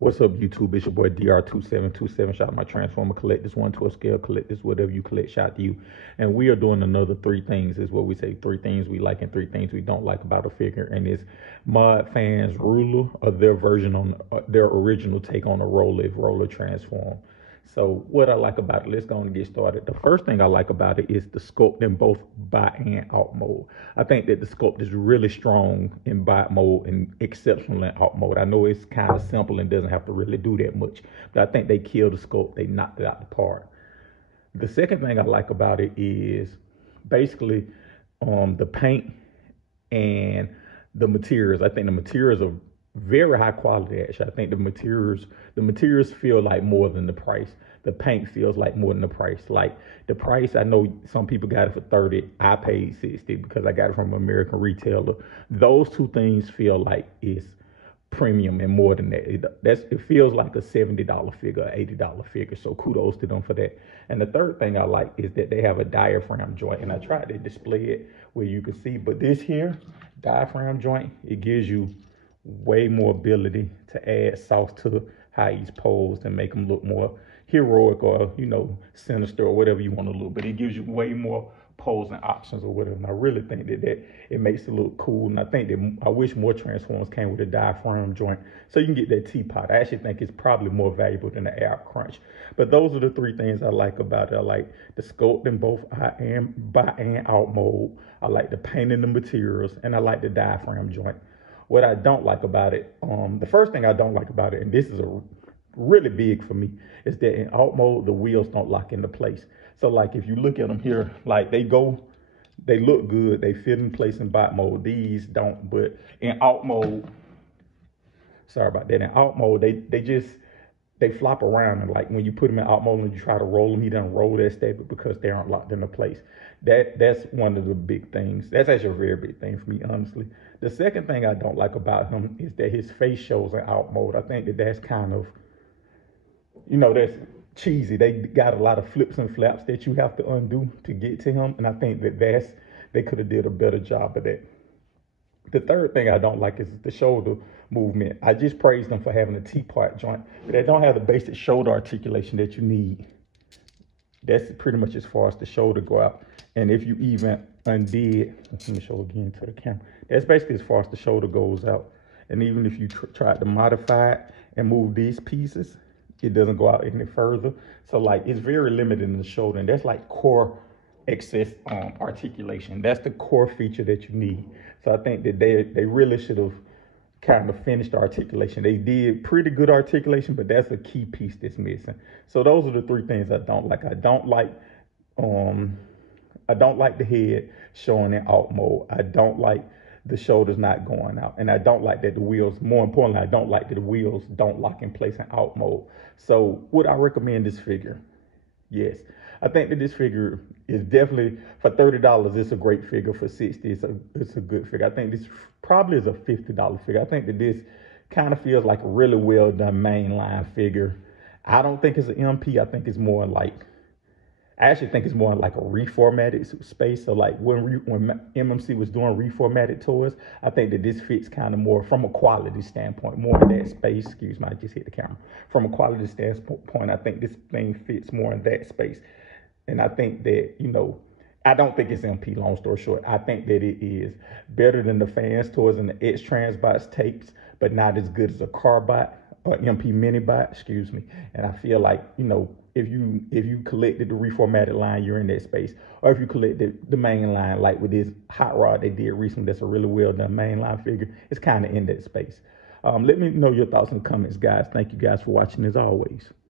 What's up, YouTube? It's your boy DR2727. Shout out my Transformer collectors, 1 to a scale collectors, whatever you collect, shout out to you. And we are doing another 3 things, is what we say, 3 things we like and 3 things we don't like about a figure. And it's ModFans Ruller, or their version on their original take on a Roller, if Roller transform. So what I like about it, let's go and get started. The first thing I like about it is the sculpt in both bot and out mode. I think that the sculpt is really strong in bot mode and exceptional in out mode. I know it's kind of simple and doesn't have to really do that much, but I think they killed the sculpt. They knocked it out the park. The second thing I like about it is basically the paint and the materials. I think the materials are very high quality. Actually, I think the materials feel like more than the price. The paint feels like more than the price. Like the price, I know some people got it for 30. I paid 60 because I got it from an American retailer. Those 2 things feel like it's premium and more than that. It feels like a $70 figure, $80 figure. So kudos to them for that. And the third thing I like is that they have a diaphragm joint, and I tried to display it where you can see. But this here diaphragm joint, it gives you way more ability to add sauce to how he's posed and make him look more heroic or, sinister or whatever you want to look. But it gives you way more posing options or whatever. And I really think that it makes it look cool. And I think that I wish more Transformers came with a diaphragm joint so you can get that teapot. I actually think it's probably more valuable than the air crunch. But those are the 3 things I like about it. I like the sculpt in both bot and out mode. I like the paint and the materials, and I like the diaphragm joint. What I don't like about it, the first thing I don't like about it, and this is really big for me, is that in out mode, the wheels don't lock into place. So like if you look at them here, like they look good, they fit in place in bot mode. These don't, but in out mode, sorry about that, in out mode, they flop around, and like when you put them in out mode and you try to roll them, he doesn't roll that stable because they aren't locked into place. That's one of the big things. That's actually a very big thing for me, honestly. The second thing I don't like about him is that his face shows in out mode. I think that's kind of, that's cheesy. They got a lot of flips and flaps that you have to undo to get to him, and I think they could have did a better job of that. The third thing I don't like is the shoulder movement. I just praised them for having a teapot joint, but they don't have the basic shoulder articulation that you need. That's pretty much as far as the shoulder go out. And if you even undid, let me show again to the camera. That's basically as far as the shoulder goes out. And even if you tried to modify it and move these pieces, it doesn't go out any further. So like it's very limited in the shoulder, and that's like core excess articulation. That's the core feature that you need. So I think that they really should have kind of finished the articulation. They did pretty good articulation, but that's a key piece that's missing. So those are the 3 things I don't like. I don't like the head showing in out mode. I don't like the shoulders not going out, and I don't like that the wheels, more importantly, I don't like that the wheels don't lock in place in out mode. So would I recommend this figure? Yes. I think that this figure is definitely, for $30, it's a great figure. For $60, it's a good figure. I think this probably is a $50 figure. I think that this kind of feels like a really well done mainline figure. I don't think it's an MP. I actually think it's more like a reformatted space. So like when MMC was doing reformatted toys, I think that this fits kind of more from a quality standpoint, more in that space. Excuse me, I just hit the camera. From a quality standpoint, I think this thing fits more in that space. And I think that, I don't think it's MP, long story short. I think that it is better than the fans toys and the x-transbots tapes, but not as good as a Carbot or MP Minibot, excuse me. And I feel like, if you collected the reformatted line, you're in that space. Or if you collected the main line, like with this hot rod they did recently, that's a really well done mainline figure, it's kind of in that space. Let me know your thoughts in the comments, guys. Thank you guys for watching as always.